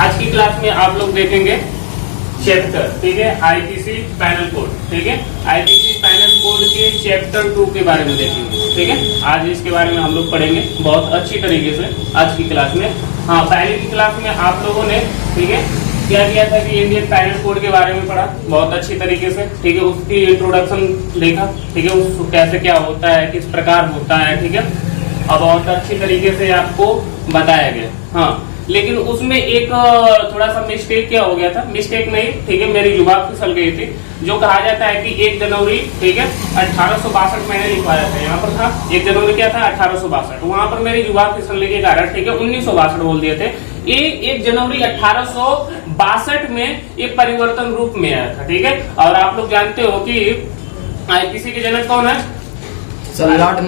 आज की क्लास में आप लोग देखेंगे चैप्टर, ठीक है, आईपीसी पैनल कोड, ठीक है, आईपीसी पैनल कोड के चैप्टर 2 के बारे में देखेंगे, ठीक है। आज इसके बारे में हम लोग पढ़ेंगे बहुत अच्छी तरीके से आज की क्लास में। हाँ, पहले की क्लास में आप लोगों ने, ठीक है, क्या किया था कि इंडियन पैनल कोड के बारे में पढ़ा बहुत अच्छी तरीके से, ठीक है, उसकी इंट्रोडक्शन देखा, ठीक है, उस कैसे क्या होता है, किस प्रकार होता है, ठीक है, और बहुत अच्छी तरीके से आपको बताया गया। हाँ, लेकिन उसमें एक थोड़ा सा मिस्टेक क्या हो गया था, मिस्टेक नहीं, ठीक है, मेरी जुबान फिसल गई थी। जो कहा जाता है कि 1 जनवरी, ठीक है, 1862 मैंने लिखवाया था, यहाँ पर था 1 जनवरी क्या था 1862, वहां पर मेरी जुबान फिसलने के कारण, ठीक है, 1962 बोल दिए थे। ये 1 जनवरी 1862 में ये परिवर्तन रूप में आया था, ठीक है। और आप लोग जानते हो कि आईपीसी के जनक कौन है? लॉर्ड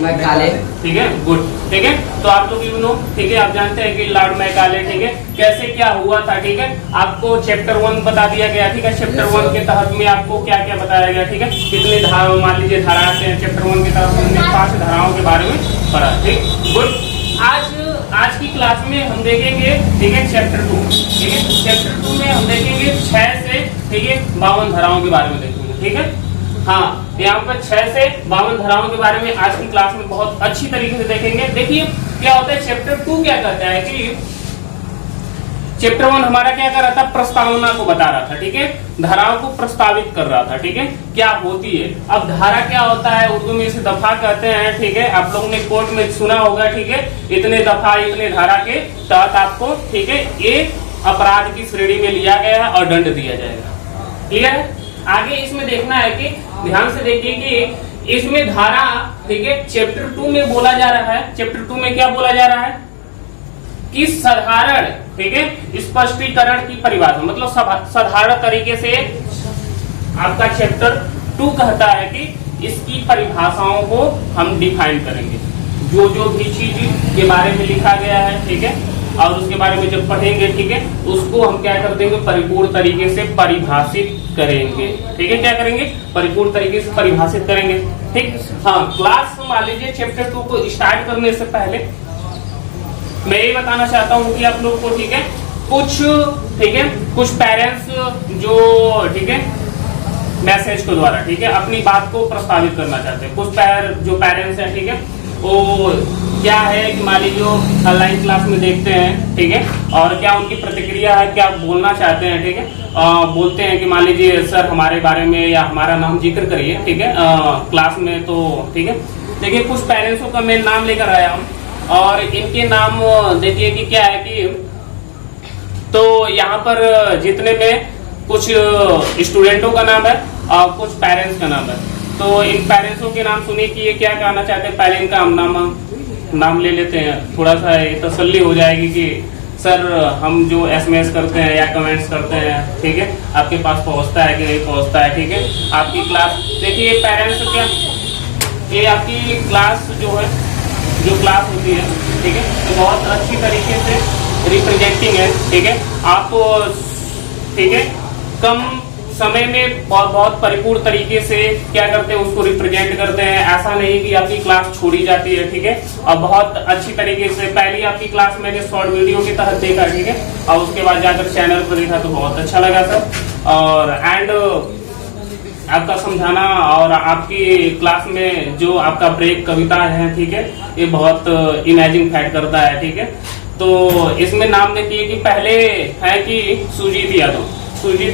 मैकाले, ठीक है, गुड, ठीक है। तो आप लोग यू नो, ठीक है, आप जानते हैं कि लॉर्ड मैकाले, ठीक है, कैसे क्या हुआ था, ठीक है, आपको चैप्टर 1 बता दिया गया, ठीक है। चैप्टर 1 के तहत में आपको क्या क्या बताया गया, ठीक है, कितने धारा, मान लीजिए धारा हैं चैप्टर 1 के तहत हमने 5 धाराओं के बारे में पढ़ा, ठीक, गुड। आज की क्लास में हम देखेंगे, ठीक है, चैप्टर 2, ठीक है, चैप्टर 2 में हम देखेंगे 6 से, ठीक है, 52 धाराओं के बारे में देखेंगे, ठीक है। हाँ, यहाँ पर 6 से 52 धाराओं के बारे में आज की क्लास में बहुत अच्छी तरीके से देखेंगे। देखिए क्या होता है, चैप्टर 2 क्या कहता है कि चैप्टर 1 हमारा क्या कर रहा था, प्रस्तावना को बता रहा था, ठीक है, धाराओं को प्रस्तावित कर रहा था, ठीक है, क्या होती है। अब धारा क्या होता है, उर्दू में इसे दफा कहते हैं, ठीक है, आप लोगों ने कोर्ट में सुना होगा, ठीक है, इतने दफा इतने धारा के तहत आपको, ठीक है, एक अपराध की श्रेणी में लिया गया है और दंड दिया जाएगा, ठीक है। आगे इसमें देखना है कि ध्यान से देखिए कि इसमें धारा, ठीक है, चैप्टर 2 में बोला जा रहा है, चैप्टर 2 में क्या बोला जा रहा है कि साधारण, ठीक है, स्पष्टीकरण की परिभाषा, मतलब साधारण तरीके से आपका चैप्टर 2 कहता है कि इसकी परिभाषाओं को हम डिफाइन करेंगे, जो जो भी चीज के बारे में लिखा गया है, ठीक है, और उसके बारे में जब पढ़ेंगे, ठीक है, उसको हम क्या कर देंगे, परिपूर्ण तरीके से परिभाषित करेंगे, ठीक है, क्या करेंगे, परिपूर्ण तरीके से परिभाषित करेंगे, ठीक। हाँ, क्लास मान लीजिए चैप्टर 2 को स्टार्ट करने से पहले मैं ये बताना चाहता हूँ कि आप लोग को, ठीक है, कुछ, ठीक है, कुछ पेरेंट्स जो, ठीक है, मैसेज के द्वारा, ठीक है, अपनी बात को प्रस्तावित करना चाहते हैं। कुछ जो पेरेंट्स हैं, ठीक है, वो क्या है कि मान लीजिए ऑनलाइन क्लास में देखते हैं, ठीक है, और क्या उनकी प्रतिक्रिया है, क्या बोलना चाहते हैं, ठीक है, बोलते हैं कि मान लीजिए सर हमारे बारे में या हमारा नाम जिक्र करिए, ठीक है, क्लास में, तो ठीक है। देखिए कुछ पेरेंट्सों का मैं नाम लेकर आया हूँ और इनके नाम देखिए कि क्या है कि, तो यहाँ पर जितने में कुछ स्टूडेंटों का नाम है और कुछ पेरेंट्स का नाम है। तो इन पेरेंट्सों के नाम सुनिए कि ये क्या कहना चाहते हैं। पहले इनका हम नाम ले लेते हैं, थोड़ा सा तसल्ली हो जाएगी कि सर हम जो एसएमएस करते हैं या कमेंट्स करते हैं, ठीक है, आपके पास पहुंचता है कि नहीं पहुंचता है, ठीक है। आपकी क्लास देखिए, पेरेंट्स क्या, ये आपकी क्लास जो है, जो क्लास होती है, ठीक है, तो बहुत अच्छी तरीके से रिप्रेजेंटिंग है, ठीक है, आप, ठीक है, कम समय में बहुत परिपूर्ण तरीके से क्या करते हैं, उसको रिप्रेजेंट करते हैं। ऐसा नहीं कि आपकी क्लास छोड़ी जाती है, ठीक है, और बहुत अच्छी तरीके से पहली आपकी क्लास मैंने शॉर्ट वीडियो के तहत देखा, ठीक है, और उसके बाद जाकर चैनल पर देखा तो बहुत अच्छा लगा सर। और एंड आपका समझाना और आपकी क्लास में जो आपका ब्रेक कविता है, ठीक है, ये बहुत इमेजिंग फैक्ट करता है, ठीक है। तो इसमें नाम देखिए कि पहले है कि सुजीत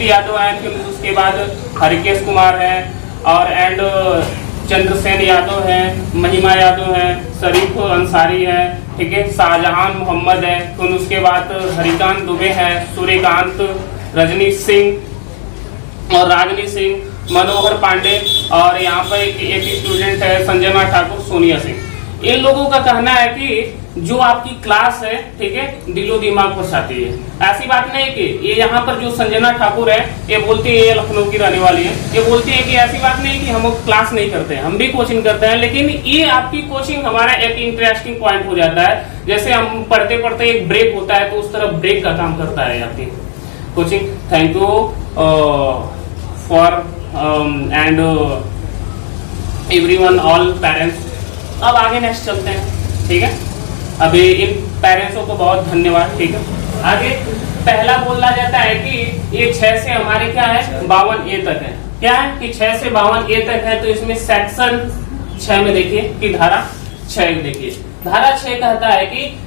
यादव है, फिर उसके बाद हरिकेश कुमार है, और एंड चंद्रसेन यादव है, महिमा यादव है, शरीफ अंसारी है, ठीक है, शाहजहां मोहम्मद है, फिर उसके बाद हरिकांत दुबे है, सूर्यकांत, रजनी सिंह और रागनी सिंह, मनोहर पांडे, और यहाँ पर एक स्टूडेंट है संजना ठाकुर, सोनिया सिंह। इन लोगों का कहना है कि जो आपकी क्लास है, ठीक है, दिलो दिमाग पर छाती है। ऐसी बात नहीं कि ये यहाँ पर जो संजना ठाकुर है, ये बोलती है, ये लखनऊ की रहने वाली है, ये बोलती है कि ऐसी बात नहीं कि हम क्लास नहीं करते हैं, हम भी कोचिंग करते हैं, लेकिन ये आपकी कोचिंग हमारा एक इंटरेस्टिंग पॉइंट हो जाता है। जैसे हम पढ़ते पढ़ते एक ब्रेक होता है, तो उस तरह ब्रेक का काम करता है आपकी coaching. Thank you for and everyone, all parents. अब आगे नेक्स्ट चलते हैं, ठीक है। अभी इन पेरेंट्सों को बहुत धन्यवाद, ठीक है। आगे पहला बोला जाता है कि ये 6 से हमारे क्या है 52A तक है। क्या है कि 6 से 52A तक है। तो इसमें सेक्शन 6 में देखिए कि धारा 6 देखिए, धारा 6 कहता है कि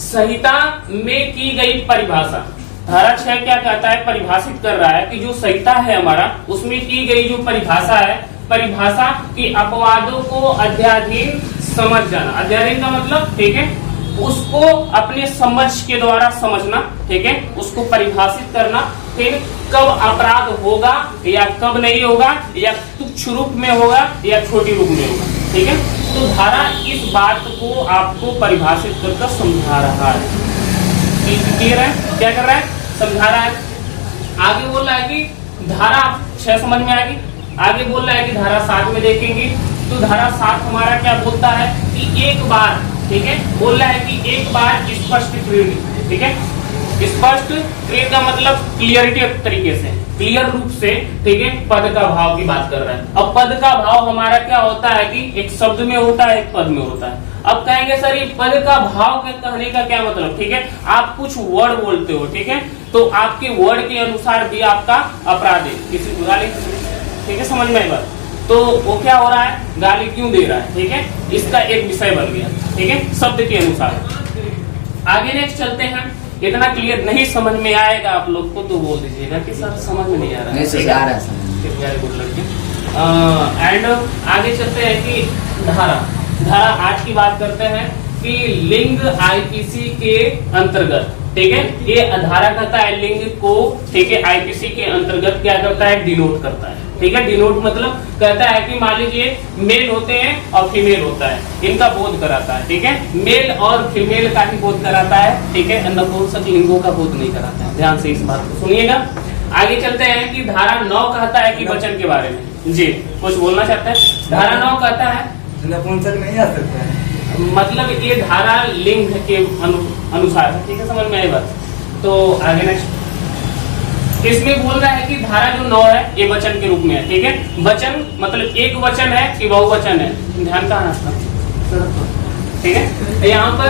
संहिता में की गई परिभाषा। धारा 6 क्या कहता है, परिभाषित कर रहा है कि जो संहिता है हमारा, उसमें की गई जो परिभाषा है, परिभाषा की अपवादों को अध्याधीन समझ जाना। अध्याधीन का मतलब ठीक है, उसको अपने समझ के द्वारा समझना, ठीक है, उसको परिभाषित करना, फिर कब अपराध होगा या कब नहीं होगा, या तुच्छ रूप में होगा या छोटी रूप में होगा, ठीक है। तो धारा इस बात को आपको परिभाषित कर समझा रहा है। क्लियर है? क्या कर रहा है? समझा रहा है। आगे बोल रहा है कि धारा 6 समझ में आएगी। आगे बोल रहा है कि धारा 7 में देखेंगे तो धारा 7 हमारा क्या बोलता है कि एक बार, ठीक है, बोल रहा है कि एक बार स्पष्ट क्रिएट, ठीक है, स्पष्ट क्रिएट का मतलब क्लियरिटी तरीके से, क्लियर रूप से, ठीक है, पद का भाव की बात कर रहा है। अब पद का भाव हमारा क्या होता है कि एक शब्द में होता है, एक पद में होता है। अब कहेंगे सर ये पद का भाव के कहने का क्या मतलब, ठीक है, आप कुछ वर्ड बोलते हो, ठीक है, तो आपके वर्ड के अनुसार भी आपका अपराध है। किसी को गाली, ठीक है, समझ में आई बात? तो वो क्या हो रहा है, गाली क्यों दे रहा है, ठीक है, इसका एक विषय बन गया, ठीक है, शब्द के अनुसार। आगे नेक्स्ट चलते हैं। इतना क्लियर नहीं समझ में आएगा आप लोग को तो बोल दीजिएगा कि सर समझ में नहीं आ रहा है। वेरी गुड लड़के। एंड आगे चलते हैं कि धारा आज की बात करते हैं कि लिंग आईपीसी के अंतर्गत, ठीक है, ये धारा कहता है लिंग को, ठीक है, आईपीसी के अंतर्गत क्या करता है, डिनोट करता है, ठीक है। डिनोट मतलब कहता है कि मान लीजिए मेल होते हैं और फीमेल होता है, इनका बोध कराता है, ठीक है, मेल और फीमेल का ही बोध कराता है, ठीक है, नपुंसक लिंगों का बोध नहीं कराता है। ध्यान से इस बात को सुनिएगा। आगे चलते हैं कि धारा 9 कहता है कि वचन के बारे में। जी कुछ बोलना चाहते हैं? धारा 9 कहता है नपुंसक नहीं आ सकता है, मतलब ये धारा लिंग के अनुसार है, ठीक है, समझ में आई बात? तो आगे नेक्स्ट इसमें बोल रहा है कि धारा जो 9 है ये वचन के रूप में है, ठीक है। वचन मतलब एक वचन है कि बहुवचन है, ध्यान कहाँ रखना, ठीक है। यहाँ पर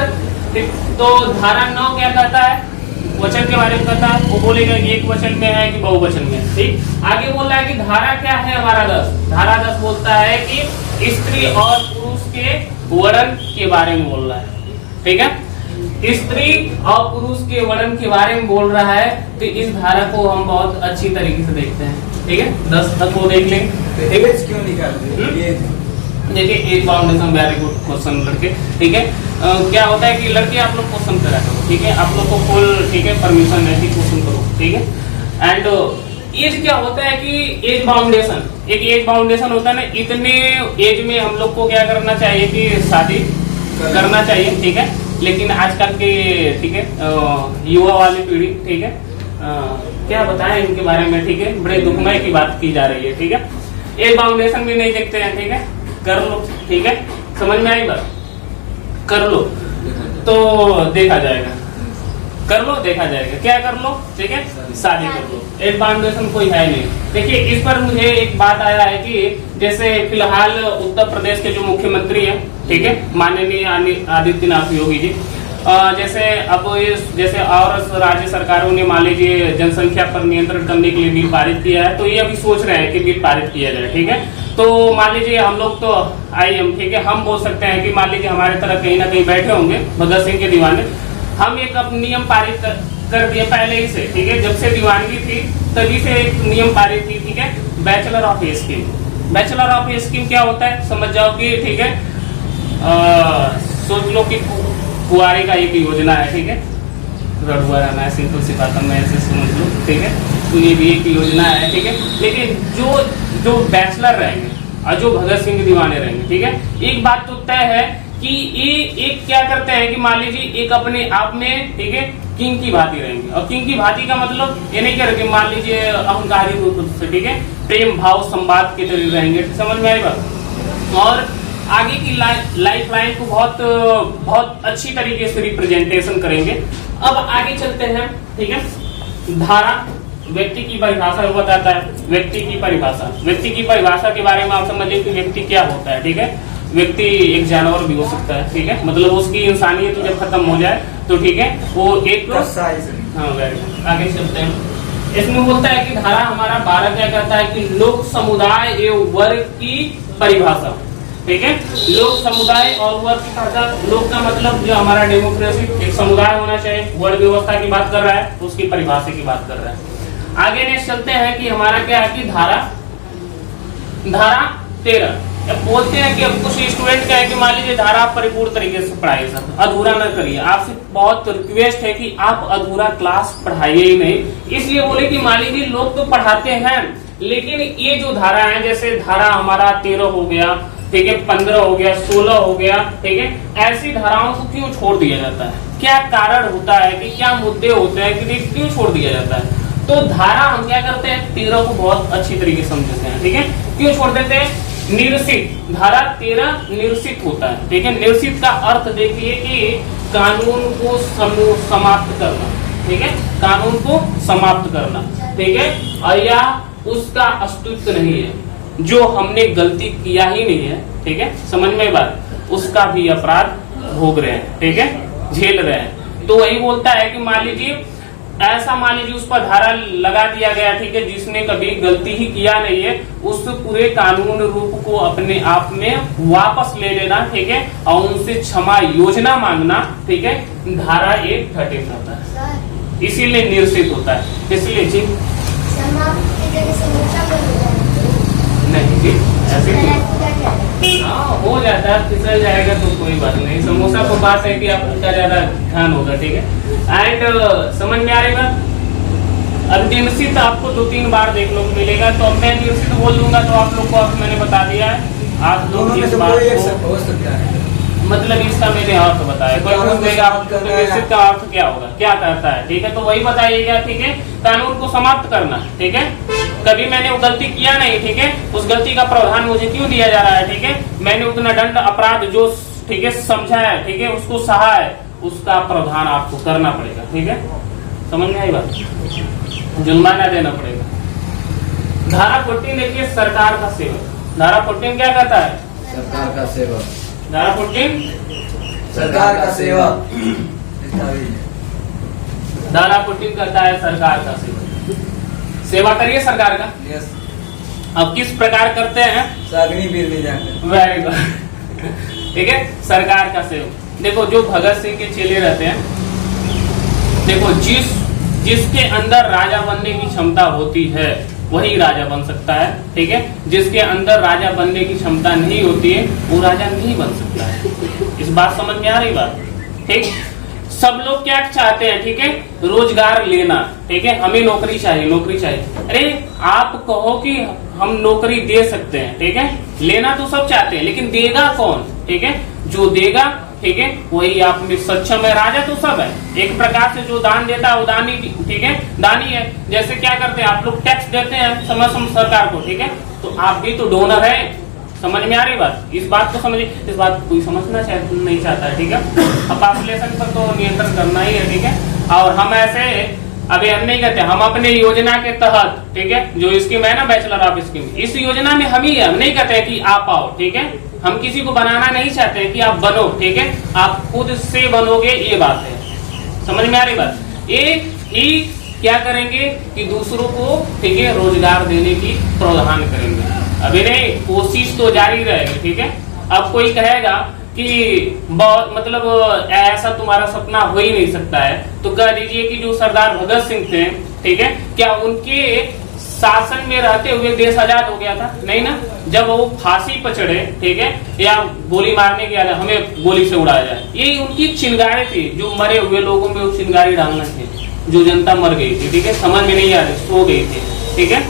तो धारा 9 क्या कहता है, वचन के बारे में कहता है, वो बोलेगा कि एक वचन में है कि बहुवचन में है, ठीक। आगे बोल रहा है कि धारा क्या है हमारा 10, धारा 10 बोलता है कि स्त्री और पुरुष के वर्णन के बारे में बोल रहा है, ठीक है, स्त्री और पुरुष के वर्णन के बारे में बोल रहा है। तो इस धारा को हम बहुत अच्छी तरीके से देखते हैं, ठीक है, 10 तक वो देख लेंगे, ठीक है। क्यों निकालते? देखिए एज बाउंडेशन, वेरी गुड क्वेश्चन लड़के, ठीक है। क्या होता है कि लड़के आप लोग क्वेश्चन करा करो, ठीक है, आप लोग को फुल, ठीक है, परमिशन है कि क्वेश्चन करो, ठीक है। एंड एज क्या होता है कि एज बाउंडेशन, एक एज बाउंडेशन होता है ना, इतने एज में हम लोग को क्या करना चाहिए कि शादी करना चाहिए, ठीक है। लेकिन आजकल के, ठीक है, युवा वाली पीढ़ी, ठीक है, क्या बताएं इनके बारे में, ठीक है, बड़े दुखमय की बात की जा रही है, ठीक है। एज बाउंडेशन भी नहीं देखते हैं, ठीक है, कर लो, ठीक है, समझ में आई बात, कर लो तो देखा जाएगा, कर लो देखा जाएगा, क्या कर लो, ठीक है, शादी कर लो, एज बाउंडेशन कोई है नहीं। देखिए इस पर मुझे एक बात आया है कि जैसे फिलहाल उत्तर प्रदेश के जो मुख्यमंत्री हैं, ठीक है, माननीय आदित्यनाथ योगी जी, जैसे अब ये जैसे और राज्य सरकारों ने मान लीजिए जनसंख्या पर नियंत्रण करने के लिए बिल पारित किया है, तो ये अभी सोच रहे हैं कि बिल पारित किया जाए, ठीक है। तो मान लीजिए हम लोग तो IM, ठीक है, हम बोल सकते हैं कि मान लीजिए हमारे तरफ कहीं ना कहीं बैठे होंगे भगत सिंह के दीवाने, हम एक अब नियम पारित कर दिए पहले ही से, ठीक है, जब से दीवानगी थी तभी से एक नियम पारित थी, ठीक है, bachelor of scheme. Bachelor of scheme क्या होता है समझ जाओ कि, ठीक है, सोच लो कि कुआरे का एक योजना है, ठीक है, रड़ुआ रहना है, सिंपल सी बात में ऐसे समझ लो, ठीक है, तो ये भी एक योजना है, ठीक है। लेकिन जो बैचलर रहेंगे और जो भगत सिंह दीवाने रहेंगे, ठीक है, एक बात तो तय है कि ये एक क्या करते हैं कि मान लीजिए एक अपने आप में, ठीक है, किंग की भांति रहेंगे। और किंग की भांति का मतलब ये नहीं कर मान लीजिए अहंकारी रूप से, ठीक है, प्रेम भाव संवाद के तरीके रहेंगे, समझ में आएगा। और आगे की लाइफ लाइन को बहुत अच्छी तरीके से रिप्रेजेंटेशन करेंगे। अब आगे चलते हैं, ठीक है। धारा व्यक्ति की परिभाषा बताता है, व्यक्ति की परिभाषा के बारे में आप समझिए कि व्यक्ति क्या होता है, ठीक है। व्यक्ति एक जानवर भी हो सकता है, ठीक है, मतलब उसकी इंसानियत जब खत्म हो जाए तो ठीक है वो एक कसाई से। हाँ वेरी गुड, आगे चलते हैं। इसमें बोलता है कि धारा हमारा 12 क्या कहता है कि लोक समुदाय एवं वर्ग की परिभाषा, ठीक है, लोक समुदाय और वर्ग की भाषा। लोक का मतलब जो हमारा डेमोक्रेसी, एक समुदाय होना चाहिए, वर्ग व्यवस्था की बात कर रहा है, उसकी परिभाषा की बात कर रहा है। आगे नेक्स्ट चलते हैं कि हमारा क्या है कि धारा 13 बोलते हैं कि अब कुछ स्टूडेंट क्या है कि मान लीजिए धारा परिपूर्ण तरीके से पढ़ाइए, सर अधूरा न करिए। आपसे बहुत रिक्वेस्ट है कि आप अधूरा क्लास पढ़ाइए ही नहीं। इसलिए बोले कि मान लीजिए लोग तो पढ़ाते हैं, लेकिन ये जो धारा है, जैसे धारा हमारा 13 हो गया, ठीक है, 15 हो गया, 16 हो गया, ठीक है, ऐसी धाराओं को क्यों छोड़ दिया जाता है? क्या कारण होता है कि क्या मुद्दे होते हैं कि क्यों छोड़ दिया जाता है? तो धारा हम क्या करते हैं, 13 को बहुत अच्छी तरीके से समझते हैं, ठीक है, क्यों छोड़ देते हैं? निरसित, धारा 13 निरसित होता है, ठीक है। निरसित का अर्थ देखिए कि कानून को समाप्त करना, ठीक है, कानून को समाप्त करना, ठीक है, और या उसका अस्तित्व नहीं है, जो हमने गलती किया ही नहीं है, ठीक है, समझ में बात, उसका भी अपराध भोग रहे हैं, ठीक है, झेल रहे हैं। तो वही बोलता है कि मान लीजिए ऐसा, मान लीजिए उस पर धारा लगा दिया गया, ठीक है, जिसने कभी गलती ही किया नहीं है, उस पूरे कानून रूप को अपने आप में वापस ले लेना, ठीक है, और उनसे क्षमा योजना मांगना, ठीक है, धारा 13 होता है, इसीलिए निरसित होता है। इसलिए जी नहीं जी, ऐसे हाँ हो जाता है, फिसल जाएगा तो कोई बात नहीं। समोसा को बात है कि आपका ज्यादा ध्यान होगा, ठीक है। एंड समझ में आ रही बात। अब निरसित आपको 2-3 बार देखने को मिलेगा, तो अब मैं निरसित बोल दूंगा तो आप लोग को अब मैंने बता दिया है, आप लोग इस बात को मतलब इसका मैंने अर्थ बताया। कोई पूछ देगा तो निरसित का अर्थ क्या होगा, क्या करता है, ठीक है, तो वही बताइएगा, ठीक है, कानून को समाप्त करना, ठीक है, कभी मैंने वो गलती किया नहीं, ठीक है, उस गलती का प्रावधान मुझे क्यों दिया जा रहा है, ठीक है, मैंने उतना दंड अपराध जो, ठीक है, समझा है, ठीक है, उसको सहा है, उसका प्रावधान आपको करना पड़ेगा, ठीक है, समझ में आई बात, जुर्माना देना पड़ेगा। धारा 14 देखिए, सरकार का सेवक। धारा 14 क्या कहता है? सरकार का सेवक। धारा 14 सरकार का सेवक। धारा 14 कहता है सरकार का सेवक, सेवा करिए सरकार का। यस। अब किस प्रकार करते हैं? अग्निवीर में जाकर। वेरी गुड, ठीक है, सरकार का सेवक। देखो जो भगत सिंह के चेले रहते हैं, देखो जिसके अंदर राजा बनने की क्षमता होती है वही राजा बन सकता है, ठीक है, जिसके अंदर राजा बनने की क्षमता नहीं होती है वो राजा नहीं बन सकता है। इस बात समझ में आ रही बात, ठीक। सब लोग क्या चाहते हैं, ठीक है, रोजगार लेना, ठीक है, हमें नौकरी चाहिए, नौकरी चाहिए। अरे आप कहो कि हम नौकरी दे सकते हैं, ठीक है, लेना तो सब चाहते हैं, लेकिन देगा कौन, ठीक है, जो देगा, ठीक है, वही आप में सक्षम है। राजा तो सब है, एक प्रकार से जो दान देता है वो दानी, ठीक है, दानी है। जैसे क्या करते हैं आप लोग, टैक्स देते हैं समय सरकार को, ठीक है, तो आप भी तो डोनर है। समझ में आ रही बात, इस बात को समझिए, इस बात को कोई समझना नहीं चाहता है, ठीक है। अब पॉपुलेशन पर तो नियंत्रण करना ही है, ठीक है, और हम ऐसे अभी हम नहीं कहते, हम अपने योजना के तहत, ठीक है, जो स्कीम है ना बैचलर ऑफ स्कीम, इस योजना में हम ही है, हम नहीं कहते हैं कि आप आओ, ठीक है, हम किसी को बनाना नहीं चाहते हैं कि आप बनो, ठीक है, आप खुद से बनोगे, ये बात है। समझ में आ रही बात। ये ही क्या करेंगे कि दूसरों को, ठीक है, रोजगार देने की प्रावधान करेंगे। अभी नहीं, कोशिश तो जारी रहेगी, ठीक है। अब कोई कहेगा कि बहुत मतलब ऐसा तुम्हारा सपना हो ही नहीं सकता है, तो कह दीजिए कि जो सरदार भगत सिंह थे, ठीक है, क्या उनके शासन में रहते हुए देश आजाद हो गया था? नहीं ना। जब वो फांसी पर चढ़े, ठीक है, या गोली मारने के हमें गोली से उड़ाया जाए, यही उनकी चिंगारी थी। जो मरे हुए लोगों में वो चिंगारी डालना थे, जो जनता मर गई थी, ठीक है, समझ में नहीं आ रही, सो गई थी, ठीक है,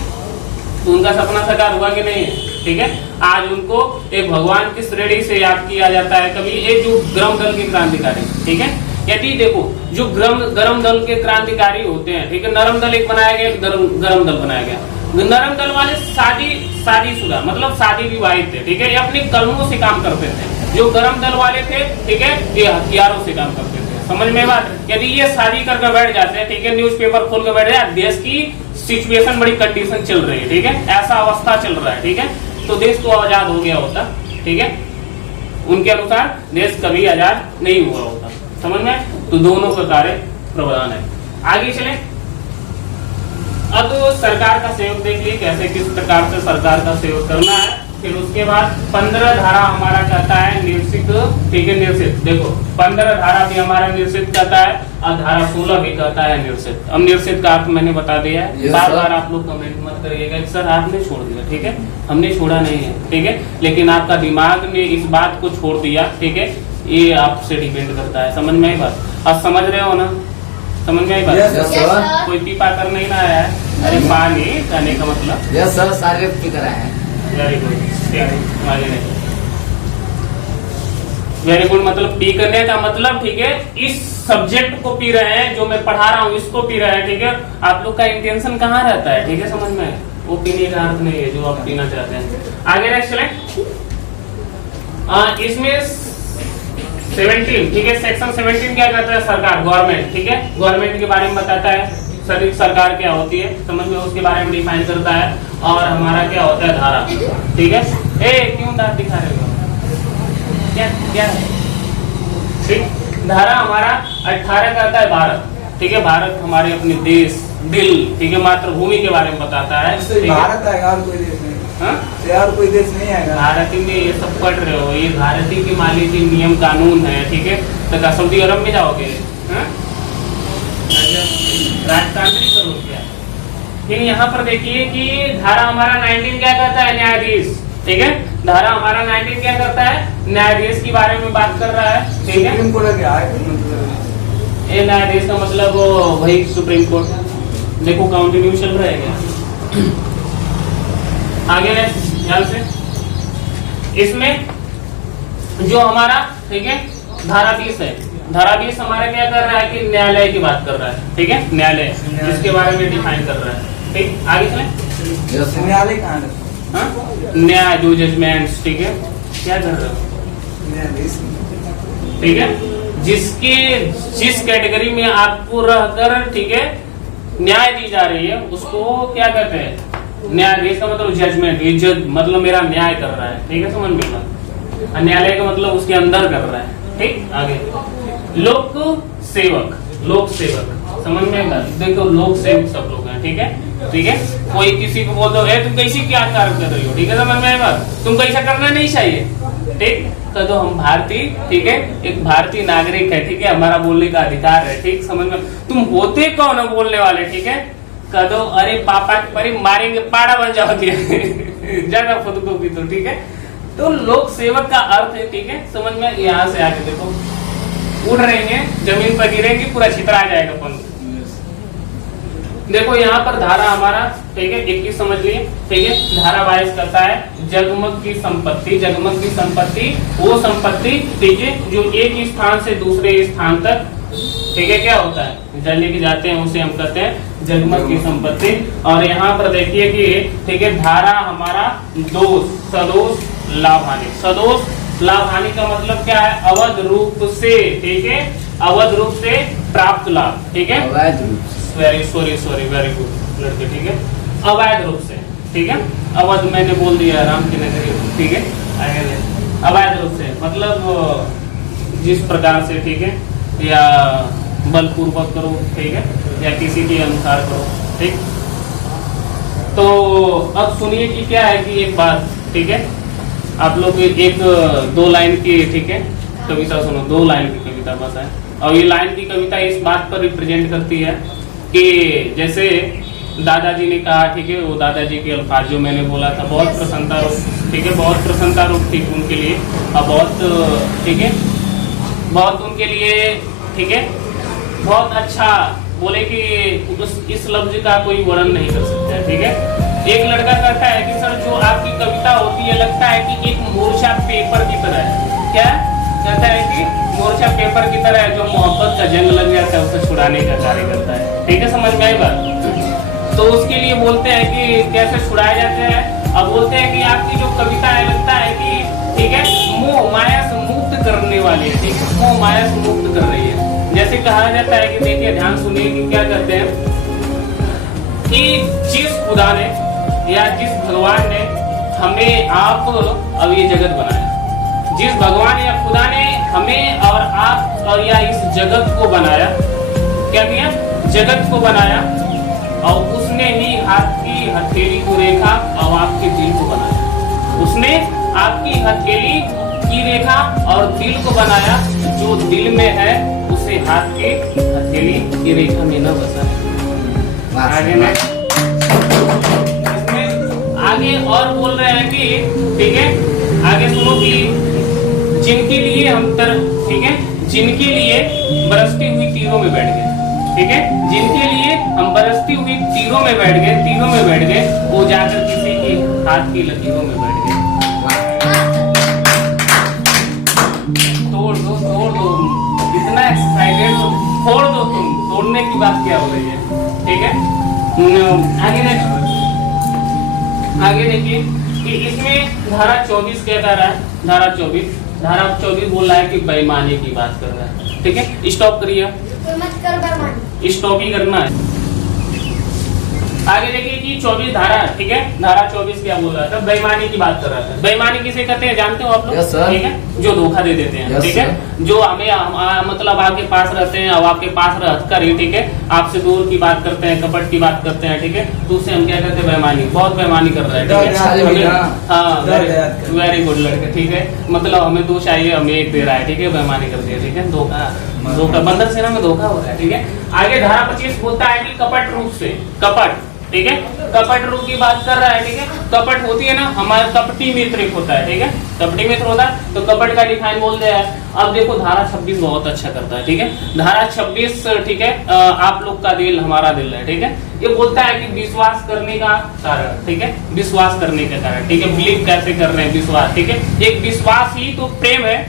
तो उनका सपना साकार हुआ कि नहीं है, ठीक है। आज उनको एक भगवान की श्रेणी से याद किया जाता है। कभी ये जो ग्राम दल के क्रांतिकारी, ठीक है, यदि देखो जो गरम दल के क्रांतिकारी होते हैं, ठीक है, नरम दल एक बनाया गया, गरम दल बनाया गया। नरम दल वाले शादीशुदा मतलब शादी विवाहित थे, ठीक है, ये अपने कलमों से काम करते थे। जो गरम दल वाले थे, ठीक है, ये हथियारों से काम करते थे। समझ में बात। यदि ये शादी करके बैठ जाते हैं, ठीक है, न्यूज़पेपर खोल कर बैठ जाए, देश की सिचुएशन बड़ी कंडीशन चल रही है, ठीक है, ऐसा अवस्था चल रहा है, ठीक है, तो देश तो आजाद हो गया होता, ठीक है। उनके अनुसार देश कभी आजाद नहीं हुआ होता। समझ में? तो दोनों का कार्य प्रावधान है। आगे चले, अब सरकार का सहयोग देख लिए कैसे किस प्रकार से सरकार का सहयोग करना है। फिर उसके बाद 15 धारा हमारा कहता है निश्चित, ठीक है, निर्षित। देखो 15 धारा भी हमारा निर्षित कहता है और धारा 16 भी कहता है निर्षित। अब निर्षित का अर्थ मैंने बता दिया है, बार बार आप लोग कमेंट मत करिएगा कि सर आपने छोड़ दिया, ठीक है, हमने छोड़ा नहीं है, ठीक है, लेकिन आपका दिमाग ने इस बात को छोड़ दिया, ठीक है, ये आपसे डिपेंड करता है। समझ में आई बात? अब समझ रहे हो ना? समझ में आई बात? Yes, sir. कोई पीपा कर नहीं ना आया है? अरे पानी कहने का मतलब यस सर, सारे फिक्र है। Very good, very good. मतलब पी करने का मतलब, ठीक है, इस सब्जेक्ट को पी रहे हैं, जो मैं पढ़ा रहा हूँ इसको पी रहे हैं, ठीक है। आप लोग का इंटेंशन कहाँ रहता है, ठीक है, समझ में? वो पीने का अर्थ नहीं है जो आप पीना चाहते हैं। आगे नेक्स्ट चलें। इसमें 17, ठीक है, सेक्शन 17 क्या कहता है? सरकार, गवर्नमेंट, ठीक है, गवर्नमेंट के बारे में बताता है। सरकार क्या होती है, समझ में, उसके बारे में डिफाइन करता है। और हमारा क्या होता है? धारा, ठीक है। क्यों दांत दिखा रहे हो? क्या क्या है? ठीक, धारा हमारा 18 कहता है भारत, ठीक है, भारत हमारे अपने देश, दिल, ठीक है, मातृभूमि के बारे में बताता है। भारत आएगा और कोई देश नहीं। हाँ? यार कोई देश नहीं आएगा। भारत में ये सब पढ़ रहे हो, ये भारतीय की मालिकी नियम कानून है, ठीक है। तो क्या सऊदी अरब में जाओगे? हाँ? राजतांत्रिक करो क्या? फिर यहाँ पर देखिए कि धारा हमारा 19 क्या कहता है? न्यायाधीश, ठीक है, धारा हमारा 19 क्या करता है? न्यायाधीश के बारे में बात कर रहा है, ठीक है। सुप्रीम कोर्ट क्या है? ये न्यायाधीश का मतलब वही सुप्रीम कोर्ट। देखो काउंटिन्यू चल रहा है क्या? आगे ध्यान से, इसमें जो हमारा, ठीक है, धारा 20 है। धारा 20 हमारा क्या कर रहा है कि न्यायालय की बात कर रहा है, ठीक है, न्यायालय, इसके बारे में डिफाइन कर रहा है। ठीक, आगे चलें। न्यायालय कहाँ है? न्याय, जो जजमेंट्स, ठीक है, क्या कर रहे हो? ठीक है, जिसके जिस कैटेगरी में आपको रहकर, ठीक है, न्याय दी जा रही है उसको क्या कहते हैं? न्यायाधीश का मतलब जजमेंट, ये जज मतलब मेरा न्याय कर रहा है, ठीक है, समझ में? न्यायालय का मतलब उसके अंदर कर रहा है। ठीक, आगे लोक सेवक, लोक सेवक, समझ में? देखो लोक सेवक सब लोग हैं, ठीक है, ठीक है। कोई किसी को बोल दो तुम कैसी क्या कार्य कर रही हो, ठीक है, समझ में? बात तुमको ऐसा करना नहीं चाहिए, ठीक, तो हम भारतीय, ठीक है, एक भारतीय नागरिक है, ठीक है, हमारा बोलने का अधिकार है, ठीक, समझ में? तुम होते कौन हो बोलने वाले, ठीक है, कह दो अरे पापा के परी मारेंगे, पाड़ा बन जाओगे ज्यादा खुद को भी, तो ठीक है। तो लोक सेवक का अर्थ है, ठीक है, समझ में? यहाँ से आगे देखो, उड़ रही है, जमीन पर गिरेंगी, पूरा छितरा जाएगा पंख। देखो यहाँ पर धारा हमारा, ठीक है, 21 समझ लिए, ठीक है। धारा 22 करता है जगमग की संपत्ति, जगमग की संपत्ति वो संपत्ति, ठीक है, जो एक स्थान से दूसरे स्थान तक, ठीक है, क्या होता है, जल लेके जाते हैं, उसे हम कहते हैं जगमग की संपत्ति। और यहाँ पर देखिए कि, ठीक है, धारा हमारा दोष, सदोष, लाभ हानि। सदोष लाभ हानि का मतलब क्या है? अवध रूप से, ठीक है, अवध रूप से प्राप्त लाभ, ठीक है, वेरी वेरी गुड लड़के, ठीक है, अवैध रूप से, ठीक है, अवध मैंने बोल दिया राम की नगरी, ठीक है, आगे अवैध रूप से मतलब जिस प्रकार से, ठीक है, या बलपूर्वक करो, ठीक है, या किसी के अनुसार करो, ठीक। तो अब सुनिए कि क्या है कि एक बात, ठीक है, आप लोग एक 2 लाइन की, ठीक है, कविता सुनो, 2 लाइन की कविता बस है। और ये लाइन की कविता इस बात पर रिप्रेजेंट करती है कि जैसे दादाजी ने कहा, ठीक है, वो दादाजी के अल्फाज जो मैंने बोला था, बहुत प्रसन्नता, ठीक है, बहुत प्रसन्नता रूप थी उनके लिए, और बहुत, ठीक है, बहुत उनके लिए, ठीक है, बहुत अच्छा बोले कि इस लफ्ज का कोई वर्णन नहीं कर सकता है, ठीक है। एक लड़का कहता है कि सर जो आपकी कविता होती है लगता है कि एक मोर्चा पेपर की तरह है। क्या कहता है कि मोर्चा पेपर की तरह है, जो मोहब्बत का जंग लग जाता है उसे छुड़ाने का कार्य करता है, ठीक है, समझ में आई बात? तो उसके लिए बोलते हैं कि कैसे छुड़ाए जाते हैं। अब बोलते हैं कि आपकी जो कविता है लगता है कि, ठीक है, मोह माया से मुक्त करने वाली है, ठीक है, मोह माया से मुक्त कर रही है। जैसे कहा जाता है कि देखिए ध्यान सुनिए कि क्या कहते हैं कि जिस खुदा ने या जिस भगवान ने हमें आप अब ये जगत बनाया, जिस भगवान या खुदा ने हमें और आप और या इस जगत को बनाया, क्या किया? जगत को बनाया, और उसने ही हाथ की हथेली को रेखा और आपके दिल को बनाया। उसने आपकी हथेली की रेखा और दिल को बनाया। जो दिल में है उसे हाथ की हथेली की रेखा में न बसा। आगे में इसमें आगे और बोल रहे हैं कि ठीक है, आगे सुनो कि जिनके लिए हम ठीक है, जिनके लिए बरसती हुई तीरों में बैठ गए, ठीक है, जिनके लिए हम बरसती हुई तीरों में बैठ गए, वो जाकर किसी की हाथ की लकीरों में बैठ गए। तोड़ दो, इतना एक्साइटेड हो, फोड़ दो तुम, तोड़ने की बात क्या हो रही है, ठीक है। आगे देखिए कि इसमें धारा 24 क्या कर रहा है? धारा 24 बोल रहा है कि बेईमानी की बात कर रहा है, ठीक है। स्टॉप करिए, स्टॉप ही करना है। आगे देखिए कि 24 धारा, ठीक है, धारा 24 क्या बोल रहा था? बेईमानी की बात कर रहा था। बेईमानी किसे कहते हैं जानते हो आप लोग? Yes, sir. ठीक है, जो धोखा दे देते हैं, Yes, ठीक है, जो हमें मतलब आपके पास रहते हैं और आपके पास रहकर ही, ठीक है, आपसे दूर की बात करते हैं, कपट की बात करते हैं, ठीक है, तो उसे हम क्या कहते हैं? बेईमानी। बहुत बेईमानी कर रहा है, ठीक है। हाँ, वेरी गुड लड़के, ठीक है, मतलब हमें 2 चाहिए, हमें 1 दे रहा है, ठीक है, बेईमानी कर दिया, ठीक है, धोखा बंधन सेना में धोखा हो रहा है, ठीक है। आगे धारा 25 बोलता है कि कपट रूप से, कपट, ठीक है, कपट रूप की बात कर रहा है, ठीक है। कपट होती है ना, हमारा कपटी मित्र एक होता है, ठीक है, कपटी मित्र होता है, तो कपट का डिफाइन बोल दिया है। अब देखो धारा 26 बहुत अच्छा करता है, ठीक है, धारा 26, ठीक है, आप लोग का दिल हमारा दिल है, ठीक है, ये बोलता है कि विश्वास करने का कारण, ठीक है, विश्वास करने का कारण, ठीक है, बिलीव कैसे कर रहे हैं, विश्वास, ठीक है, एक विश्वास ही तो प्रेम है,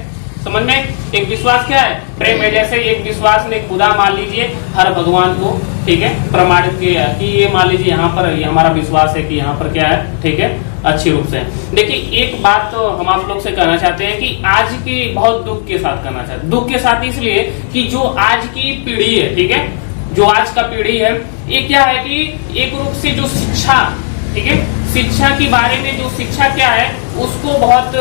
समझ में? एक विश्वास क्या है? प्रेम है। जैसे एक विश्वास ने खुदा मान लीजिए हर भगवान को, ठीक है, प्रमाणित किया कि ये मान लीजिए यहाँ पर ये हमारा विश्वास है कि यहाँ पर क्या है, ठीक है, अच्छी रूप से। देखिए एक बात तो हम आप लोग से कहना चाहते हैं कि आज की बहुत दुख के साथ कहना चाहते हैं, दुख के साथ इसलिए कि जो आज की पीढ़ी है, ठीक है, जो आज का पीढ़ी है, ये क्या है कि एक रूप से जो शिक्षा, ठीक है, शिक्षा के बारे में जो शिक्षा क्या है उसको बहुत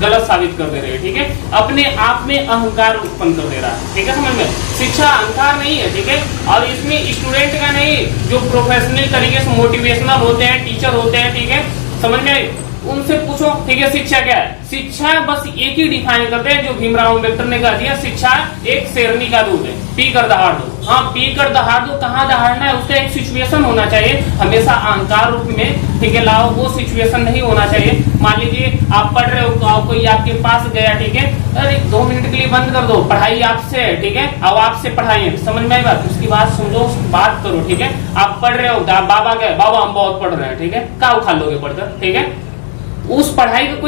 गलत साबित कर दे रहे हैं, ठीक है, अपने आप में अहंकार उत्पन्न कर दे रहा है, ठीक है, समझ में? शिक्षा अहंकार नहीं है, ठीक है, और इसमें स्टूडेंट का नहीं, जो प्रोफेशनल तरीके से मोटिवेशनल होते हैं, टीचर होते हैं, ठीक है, समझ में? उनसे पूछो, ठीक है, शिक्षा क्या है? शिक्षा बस एक ही डिफाइन करते हैं जो भीमराव अम्बेडकर ने कहा दिया, शिक्षा एक शेरनी का दूध है, पी कर दहाड़ दो। हाँ, पी कर दहाड़ दो, कहाँ दहाड़ना है उसका एक सिचुएशन होना चाहिए, हमेशा अहंकार रूप में, ठीक है, लाओ, वो सिचुएशन नहीं होना चाहिए। मान लीजिए आप पढ़ रहे हो, कोई आपके पास गया, ठीक है, अरे 2 मिनट के लिए बंद कर दो, पढ़ाई आपसे है, ठीक है, अब आपसे पढ़ाई, समझ में आई बात? उसकी बात समझो, बात करो, ठीक है, आप पढ़ रहे हो, बाबा गए, बाबा हम बहुत पढ़ रहे हैं, ठीक है, क्या उठा लोगे पढ़कर, ठीक है, उस पढ़ाई का कोई